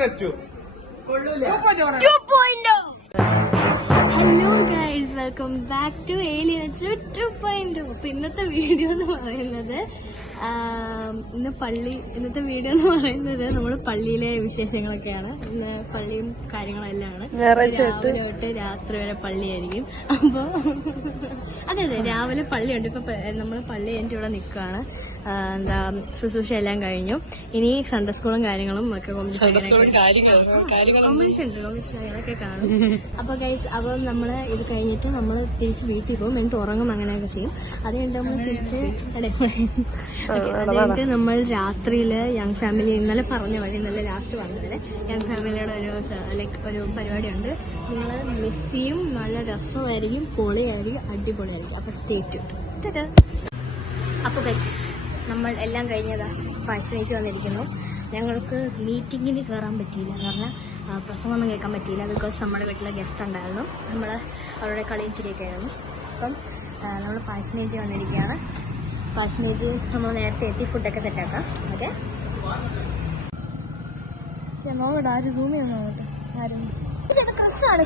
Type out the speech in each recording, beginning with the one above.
Hello guys, welcome back to alien 2.0. അപ്പൊ ഇന്നത്തെ video എന്ന് പറയുന്നത് ഇന്നത്തെ വീഡിയോ എന്ന് പറയുന്നത് നമ്മൾ പള്ളിയിലെ വിശേഷങ്ങളൊക്കെയാണ്. ഇന്ന് പള്ളിയും കാര്യങ്ങളെല്ലാം ആണ്. രാവിലെ തൊട്ട് രാത്രി വരെ പള്ളിയായിരിക്കും. അപ്പൊ അതെ രാവിലെ പള്ളിയുണ്ട്. ഇപ്പൊ നമ്മൾ പള്ളി എൻ്റെ ഇവിടെ നിൽക്കുകയാണ്. ശുശ്രൂഷ എല്ലാം കഴിഞ്ഞു. ഇനി സൺഡേ സ്കൂളും കാര്യങ്ങളും ഒക്കെ കോമ്പറ്റീഷൻസ് അങ്ങനെയൊക്കെ കാണും. അപ്പൊ ഗൈസ്, അപ്പൊ നമ്മള് ഇത് കഴിഞ്ഞിട്ട് നമ്മൾ തിരിച്ച് വീട്ടിൽ പോകും. എന്നിട്ട് ഉറങ്ങും, അങ്ങനെയൊക്കെ ചെയ്യും. അത് കഴിഞ്ഞിട്ട് നമ്മൾ തിരിച്ച് അതുകഴിഞ്ഞിട്ട് നമ്മൾ രാത്രിയില് യങ് ഫാമിലി ഇന്നലെ പറഞ്ഞ വഴി ഇന്നലെ ലാസ്റ്റ് പറഞ്ഞതില് യങ് ഫാമിലിയുടെ ഒരു പരിപാടിയുണ്ട്. നിങ്ങൾ മിസ് ചെയ്യും. നല്ല രസമായിരിക്കും, പൊളിയായിരിക്കും, അടിപൊളിയായിരിക്കും. അപ്പൊ സ്റ്റേ ട്യൂൺഡ്. അപ്പൊ ഗൈസ്, നമ്മൾ എല്ലാം കഴിഞ്ഞതാ പാഴ്സണേജ് വന്നിരിക്കുന്നു. ഞങ്ങൾക്ക് മീറ്റിങ്ങിന് കയറാൻ പറ്റിയില്ല. എന്ന് പറഞ്ഞാൽ പ്രസംഗമൊന്നും കേൾക്കാൻ പറ്റിയില്ല. ബിക്കോസ് നമ്മുടെ വീട്ടിലെ ഗസ്റ്റ് ഉണ്ടായിരുന്നു. നമ്മൾ അവരുടെ കളിയും ചിരിയൊക്കെ ആയിരുന്നു. അപ്പം നമ്മൾ പാഴ്സണേജ് വന്നിരിക്കുകയാണ്. പാഴ്സണേജ് നമ്മൾ നേരത്തെ എത്തി ഫുഡൊക്കെ സെറ്റാക്കാം. ഓക്കെ, നോക്കട്ടെ ആരും സൂം ചെയ്യുന്നു. നോക്കട്ടെ ആരും. ഇത് ക്രിസ്സാണ്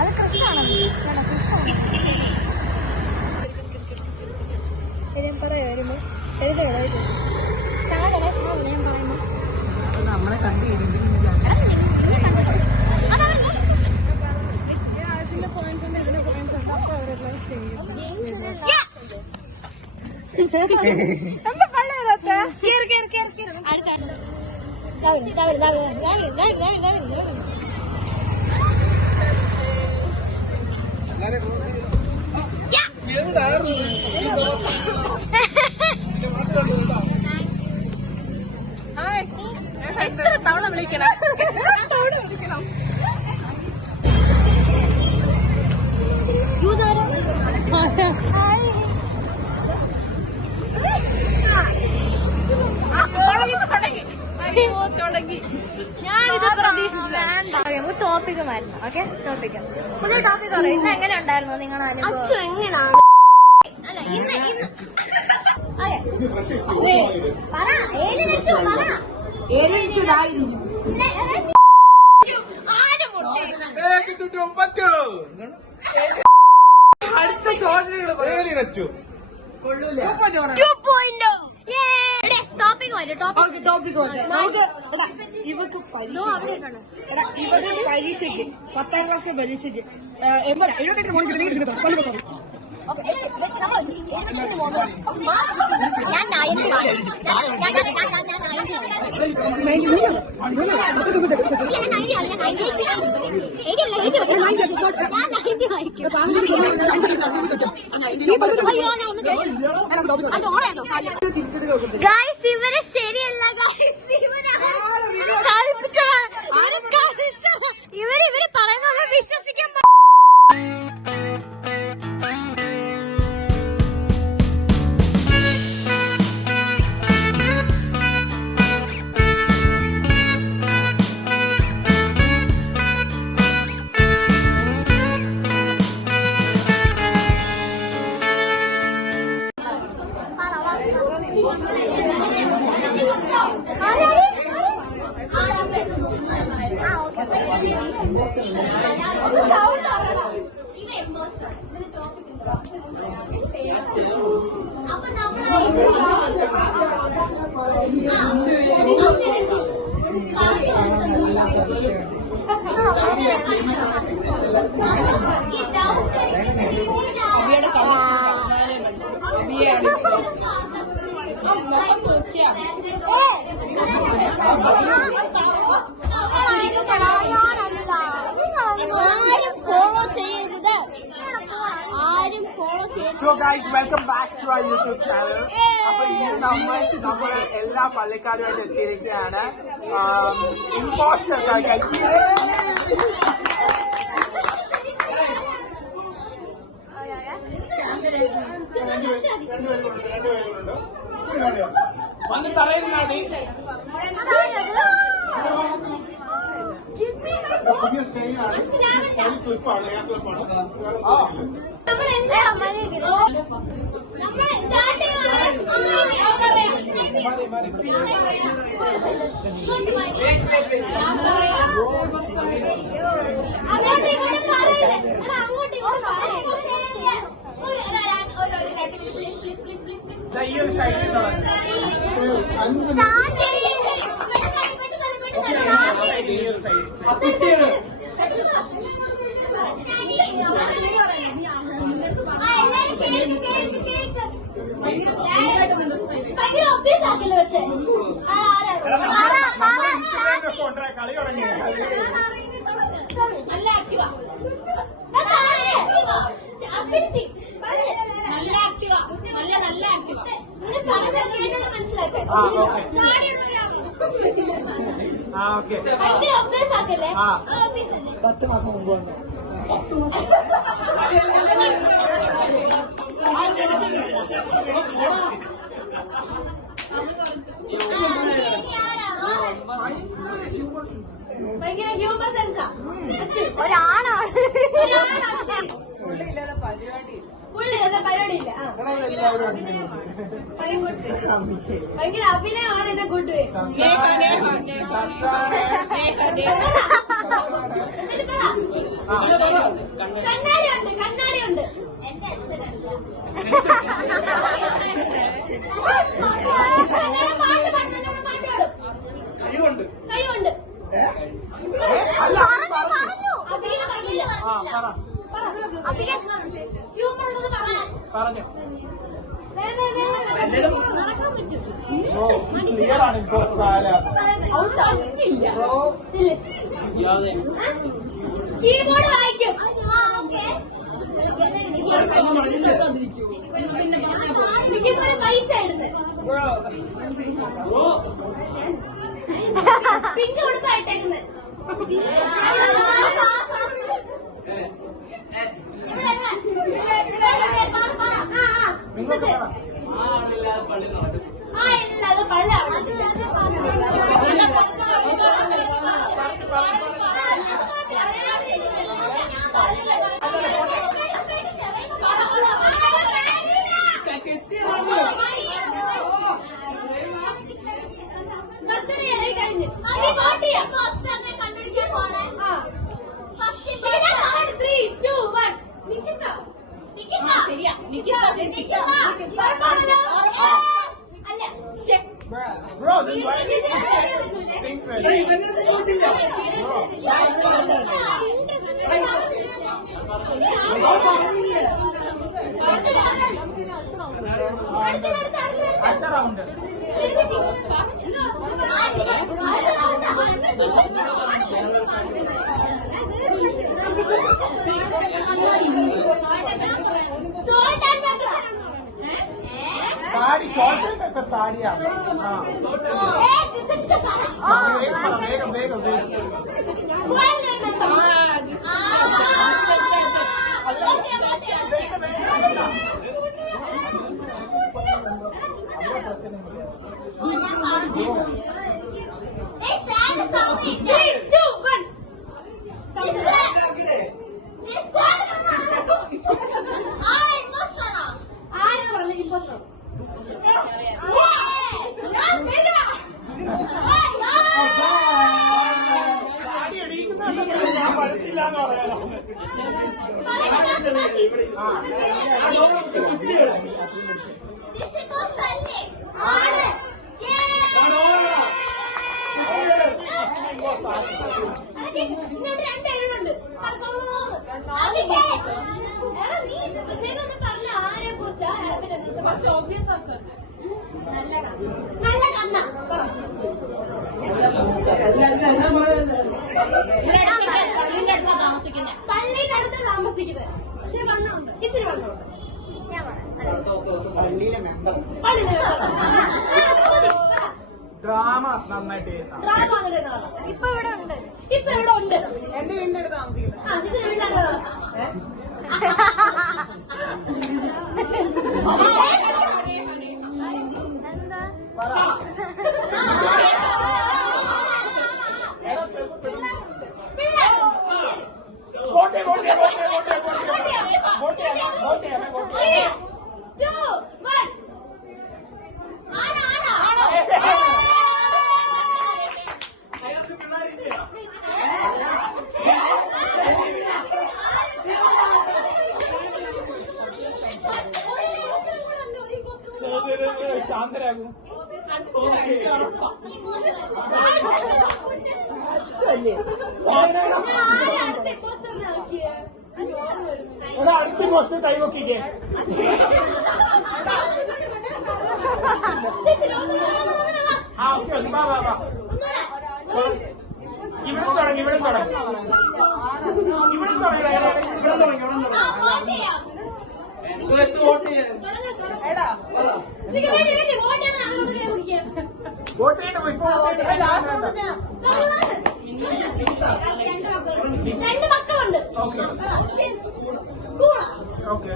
അത് ക്രിസ്സാണ്. ഞാൻ പറയാം വരുമ്പോൾ എഴുതണം. ചാട ഞാൻ പറയുമ്പോൾ നമ്മളെ കണ്ടു അതിന്റെ പോയിന്റ്സ് ഉണ്ട്, ഇതിന്റെ പോയിന്റ്സ് ഉണ്ട്. അപ്പൊ അവരെല്ലാം ചെയ്യും. എന്താ പള്ളി എത്ര തവണ വിളിക്കണം? ഞാനിത് പ്രതീക്ഷിച്ചതാണ്. നമുക്ക് ടോപ്പിക്ക് മാറ്റുന്നു. ഓക്കെ, ടോപ്പിക്ക് പുതിയ ടോപ്പിക് പറയും. ഇന്ന് എങ്ങനെ ഉണ്ടായിരുന്നു നിങ്ങളുടെ അനുഭവം? എങ്ങനെയാണ് അടുത്ത ചോദ്യങ്ങൾ ഇവർക്ക് പരീക്ഷയ്ക്ക് 10ാം ക്ലാസ് പരീക്ഷയ്ക്ക് 78 മണിക്കൂർ ഇവരെ ശരിയല്ല. ഇവര് പറയുന്നത് വിശ്വസിക്കാൻ So guys, welcome back to our YouTube channel. അപ്പൊ ഇന്ന് നമ്മൾ എല്ലാ പള്ളിക്കാരുമായിട്ട് എത്തിയിരിക്കുകയാണ്. ഇമ്പോസ്റ്റർ വന്ന് തറയുന്നാടി ക്ലിപ്പാണ്. ഈ ഒരു സൈഡിലുള്ള കളി തുടങ്ങി നല്ല ആക്റ്റീവ നല്ല ആക്റ്റീവ നല്ല ആക്റ്റീവ മനസ്സിലാക്കാം ഭയങ്കര ഒബ്വിയസ് ആക്കല്ലേ 10 മാസം മുമ്പ് വന്നു ഭയങ്കര ഹ്യൂമർ സെൻസാ ഒരാണാണ് പുള്ളിയല്ല പരിപാടിയില്ല ഭയങ്കര അഭിനയമാണ് എന്നെ കൊണ്ടുപോയി കണ്ണാടിയുണ്ട് എന്റെ അച്ഛനല്ല കഴിവുണ്ട് കഴിവുണ്ട് പറഞ്ഞു നടക്കാൻ പറ്റും ക്ലിയറാണ് ഇപ്പോ കീബോർഡ് വായിക്കും പിങ്ക് ഉടുപ്പായിട്ടേക്കുന്നത് കണ്ടുപിടിക്കാൻ പോണേ ശരിയാ Bro, this is why think അടുത്ത റൗണ്ട് താടി ഷോർട്ട് ഒക്കെ താടിയാണ് വേഗം വേഗം വേഗം നല്ല കണ്ണ പള്ളിയുടെ അടുത്ത് താമസിക്കുന്നത് ഇച്ചിരി വണ്ണമുണ്ട് ഡ്രാമ നന്നായിട്ട് ചെയ്യുന്ന ഇപ്പൊ ഇവിടെ ഉണ്ട് എന്റെ വീടിന്റെ അടുത്ത് താമസിക്കുന്നത് അടുത്ത പോസ്റ്റ് കൈ നോക്കിക്കേ. ആ ഓക്കെ വാ വാ വാ. ഇവിടെ തുടങ്ങി ഇവിടെ തുടങ്ങി ഇവിടെ തുടങ്ങി ഇവിടെ തുടങ്ങി വോട്ട് ചെയ്യാൻ വോട്ട് ചെയ്യണം. രണ്ട് മക്കളുണ്ട്. Okay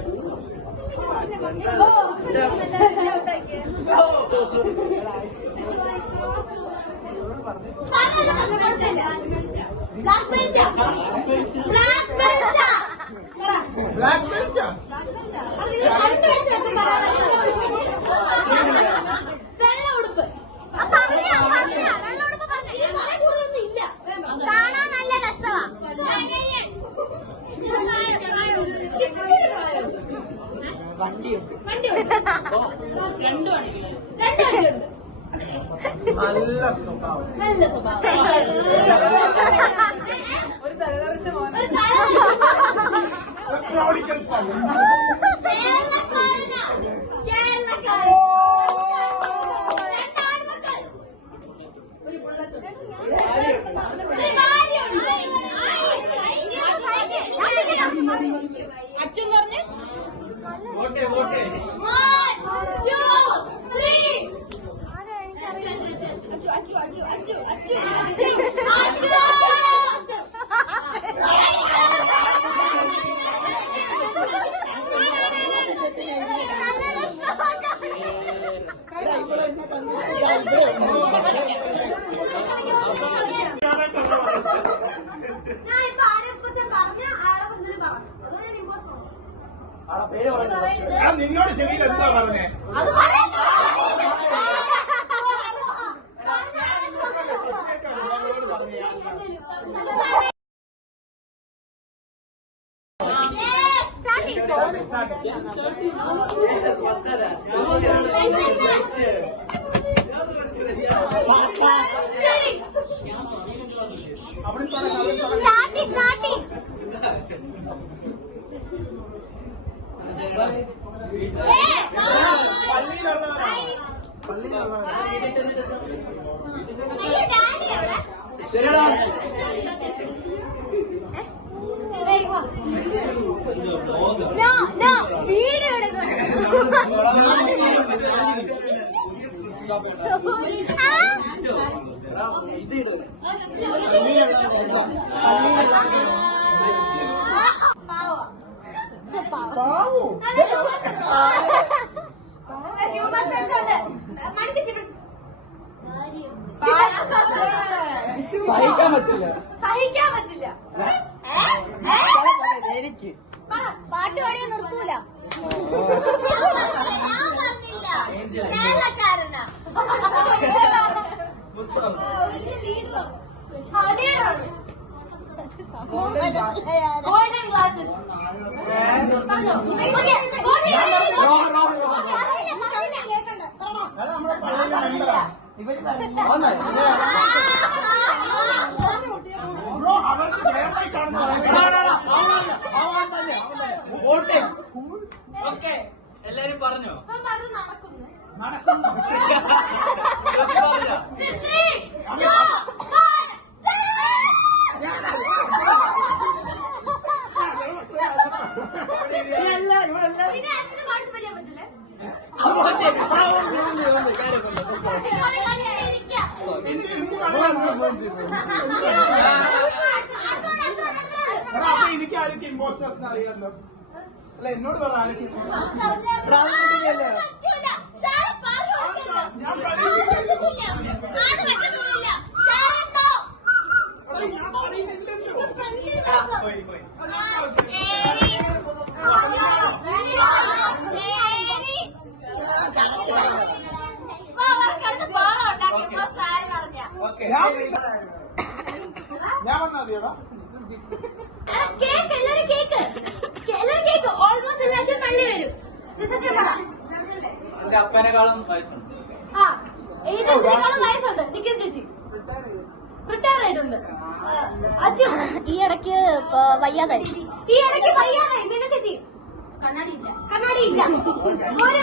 black belt black belt black belt വെള്ള ഉടുപ്പ് ഇല്ല. കാണാൻ നല്ല രസമാണ്. വണ്ടിയുണ്ട്. രണ്ട് വണ്ടിയുണ്ട്. നല്ല സ്വഭാവം. നല്ല സ്വഭാവം. ഒരു തലതെറിച്ച മോനെ. മെട്രോളിക്കൽ സ്ഥലം. കേരളക്കാരനാ. കേരളക്കാരൻ. രണ്ടാൺമക്കൾ. ഒരു ബുള്ളറ്റുണ്ട്. ഒരു ഭാര്യയുണ്ട്. അച്ഛൻ പറഞ്ഞ് വോട്ട് വോട്ട് 1 2 3 നിന്നോട് ചെവിയിൽ എന്താ പറഞ്ഞേ? സഹിക്കാൻ പറ്റില്ല. സഹിക്കാൻ പറ്റില്ല. എനിക്ക് പാട്ട് പാടിയ നിർത്തൂല. ഞാൻ പറഞ്ഞില്ല. കേരളക്കാരനാ. ലീഡറാണ്. Golden glasses. ഓക്കെ എല്ലാരും പറഞ്ഞോ? അപ്പൊ എനിക്ക് ആരൊക്കെ ഇമ്പോസ്റ്റേഴ്സ് അറിയാമല്ലോ. അല്ല എന്നോട് പറ ആരൊക്കെ ഞാൻ വന്നാ മതിയോടാ. കേക്ക് എല്ലാരും കേക്ക് എല്ലാരും കേക്ക് ഓൾമോസ്റ്റ് എല്ലാവരും പള്ളി വരും. എന്റെ അപ്പനെക്കാളും വയസ്സുണ്ട്. ആ ഈ ചേച്ചിനേക്കാളും വയസ്സുണ്ട്. നിഖിൽ ചേച്ചി റിട്ടയർ ആയിട്ടുണ്ട്. അച്ചു ഈ ഇടയ്ക്ക് വയ്യാതായി. മീന ചേച്ചി കണ്ണാടി ഇല്ല. ഒരു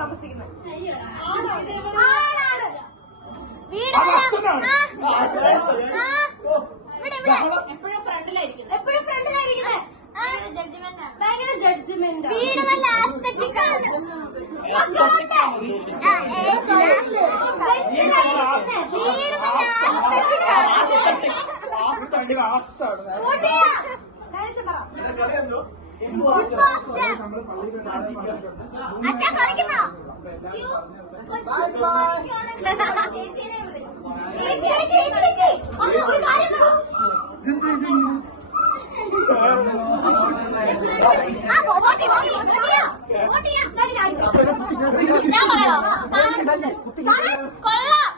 താമസിക്കുന്നത് വീട് എപ്പോഴും ഫ്രണ്ടിലായിരിക്കും. ഭയങ്കര ജഡ്ജ്മെന്റ്. വീട് നല്ല ആസ്തെറ്റിക് ആണ്. അച്ഛാ കളിക്കുന്നോ? ഞാൻ പറയണോ? കൊള്ളാം.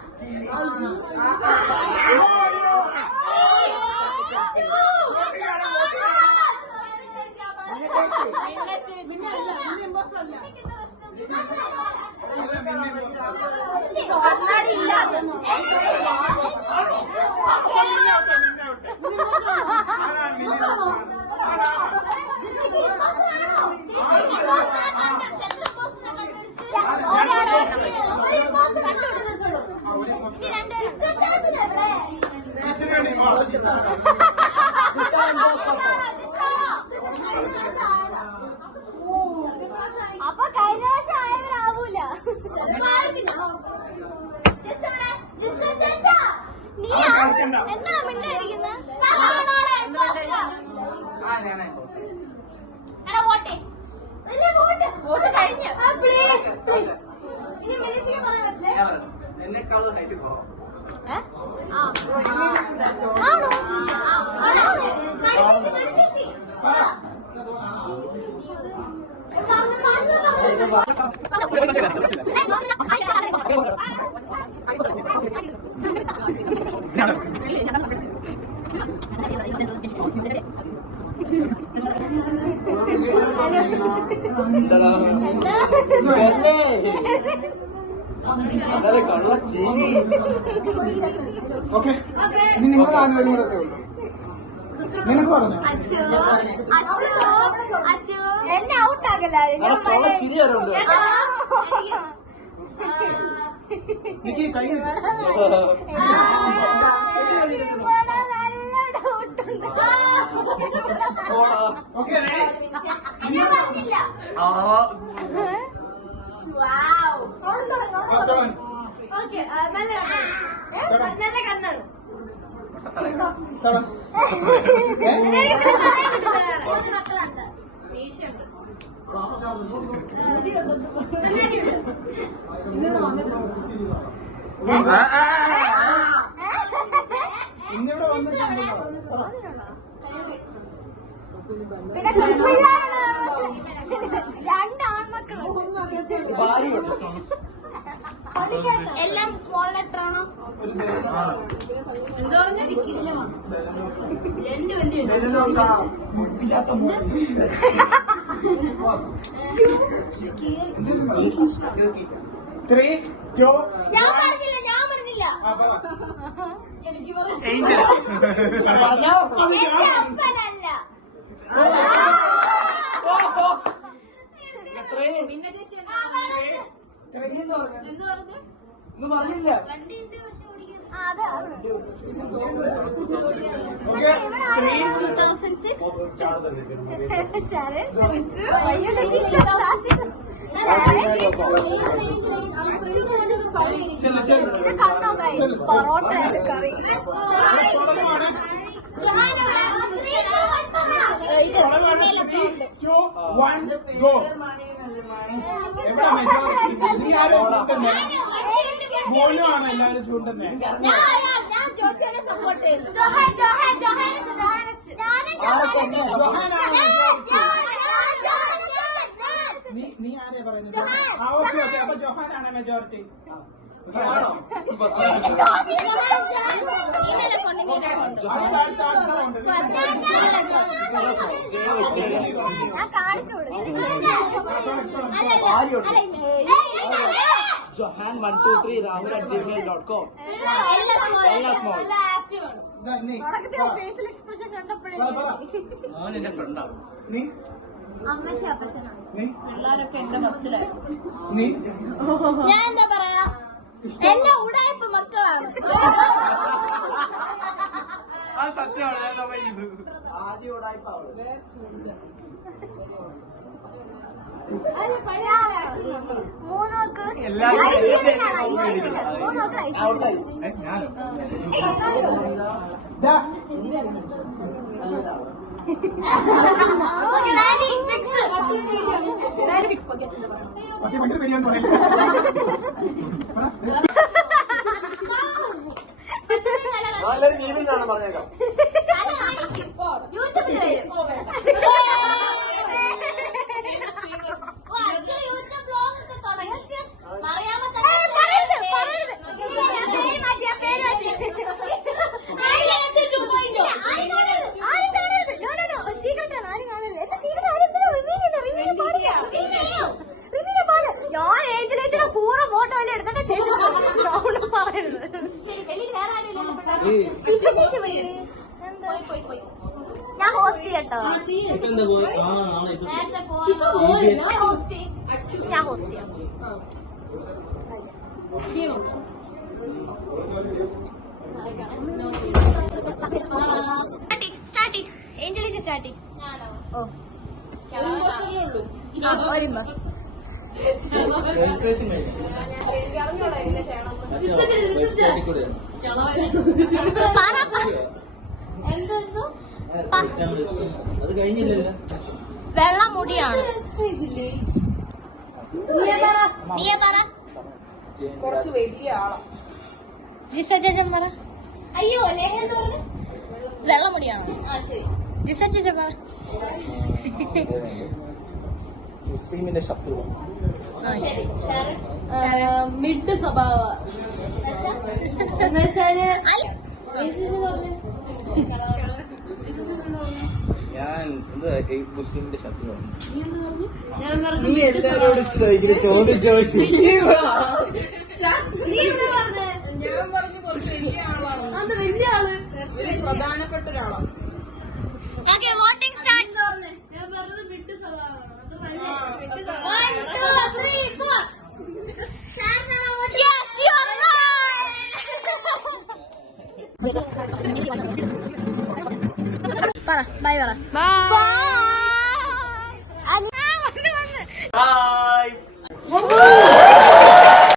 അപ്പൊ കൈലാസം ആയവരാവൂല. നീയാ എന്താണ് മിണ്ടായിരിക്കുന്നത്? എന്നെക്കാളും ഹൈറ്റ് കുറവാ. ഓക്കെ, ഇനി നിങ്ങൾ നാലുപേരും കൂടെ ഉള്ളൂ. നിനക്ക് പറഞ്ഞു എന്നെ ഔട്ടാകല്ല. നല്ല കണ്ണാണ്. ഇന്നിവിടെ വന്നിട്ട് പിന്നെ രണ്ടാൺമക്കളും എല്ലാം സ്മോൾ ലെറ്റർ ആണോ? രണ്ട് ഞാൻ പറഞ്ഞില്ല. ഏഞ്ചൽ എന്റെ അപ്പനല്ല. പറഞ്ഞില്ല. വണ്ടിയുണ്ട് പക്ഷെ ഓടിക്കാൻ. 2006 കണ്ണോ പൊറോട്ട കറി. മോനുമാണ് എല്ലാരും ചൂണ്ടുന്നത്. ഞാൻ ജോച്ചനെ സപ്പോർട്ട് ചെയ്തു. നീ ആരെയാ പറയുന്നത്? ആ ഓക്കെ ഓക്കെ. അപ്പൊ ജോഹാനാണ് മെജോറിറ്റി. ഞാൻ കാണിച്ചു കൊടുക്കും. Johan 123 rahul@gmail.com. ഫേസിൽ എക്സ്പ്രഷൻ കണ്ടപ്പോഴേ അവൻ എന്റെ ഫ്രണ്ടാണ്. നീ അമ്മച്ചി അപ്പച്ചനാണ്. നീ എല്ലാരൊക്കെ എന്റെ ബസ്സിലായിരുന്നു. നീ ഞാൻ എന്താ പറയാ, എല്ലാം ഉടായ്പ മക്കളാണ്. ആ സത്യമാണ്. മൂന്ന് മക്കൾ ഞാനോ ഓക്കെ ഭയങ്കര പേടിയാന്ന് പറയാം. നല്ലൊരു മീമിംഗാണ് പറഞ്ഞേക്കാം. യൂട്യൂബിൽ വരും. യൂട്യൂബ് ബ്ലോഗ് ഒക്കെ തുടങ്ങി. മറിയാമ്മ തന്നെ ഞാൻ ഏഞ്ചലേച്ചിയുടെ പൂർണ്ണ ഫോട്ടോ എല്ലാം എടുത്തിട്ട് പറയുന്നത്. ശരി, വെളിയിൽ വേറെ ആരും പോയി. ഞാൻ ഹോസ്റ്റ് ചെയ്യട്ടോ. നേരത്തെ ഹോസ്റ്റ് ഞാൻ ഹോസ്റ്റ് ചെയ്യാം. സ്റ്റാർട്ടിങ് ഏഞ്ചലേച്ചി സ്റ്റാർട്ടിങ്. ഞാനോ? ഓ രജിസ്ട്രേഷൻ കഴിഞ്ഞു. എന്തോ അത് കഴിഞ്ഞില്ലല്ലോ. വെള്ള മുടിയാണ്. നീയെ പറ. കുറച്ച് വലിയ ആളാ. ജിസ ചേച്ചൻ പറ. അയ്യോ ലേഹ എന്താ പറഞ്ഞ? വെള്ള മുടിയാണ്. ആ ശരി. ജിസ ചേച്ചൻ പറ. മുസ്ലിമിന്റെ ശത്രു. ശരി. ഷാരൻ മിഡ് സ്വഭാവ എന്നുവെച്ചാല് ഞാൻ എന്താ മുസ്ലിമിന്റെ ശത്രു. നീ എല്ലാരോടും ചോദിക്കുന്ന ചോദ്യം ചോദിച്ചു. ഞാൻ പറഞ്ഞു കുറച്ച് വലിയ ആളാണ്. അത് വലിയ ആള്. ഒരു പ്രധാനപ്പെട്ട ഒരാളാണ്. Okay voting starts. ഞാൻ പറഞ്ഞത് മിഡ് സ്വഭാവമാണ്. Yes, you're right. പറ ബൈ പറ. ബൈ. Bye.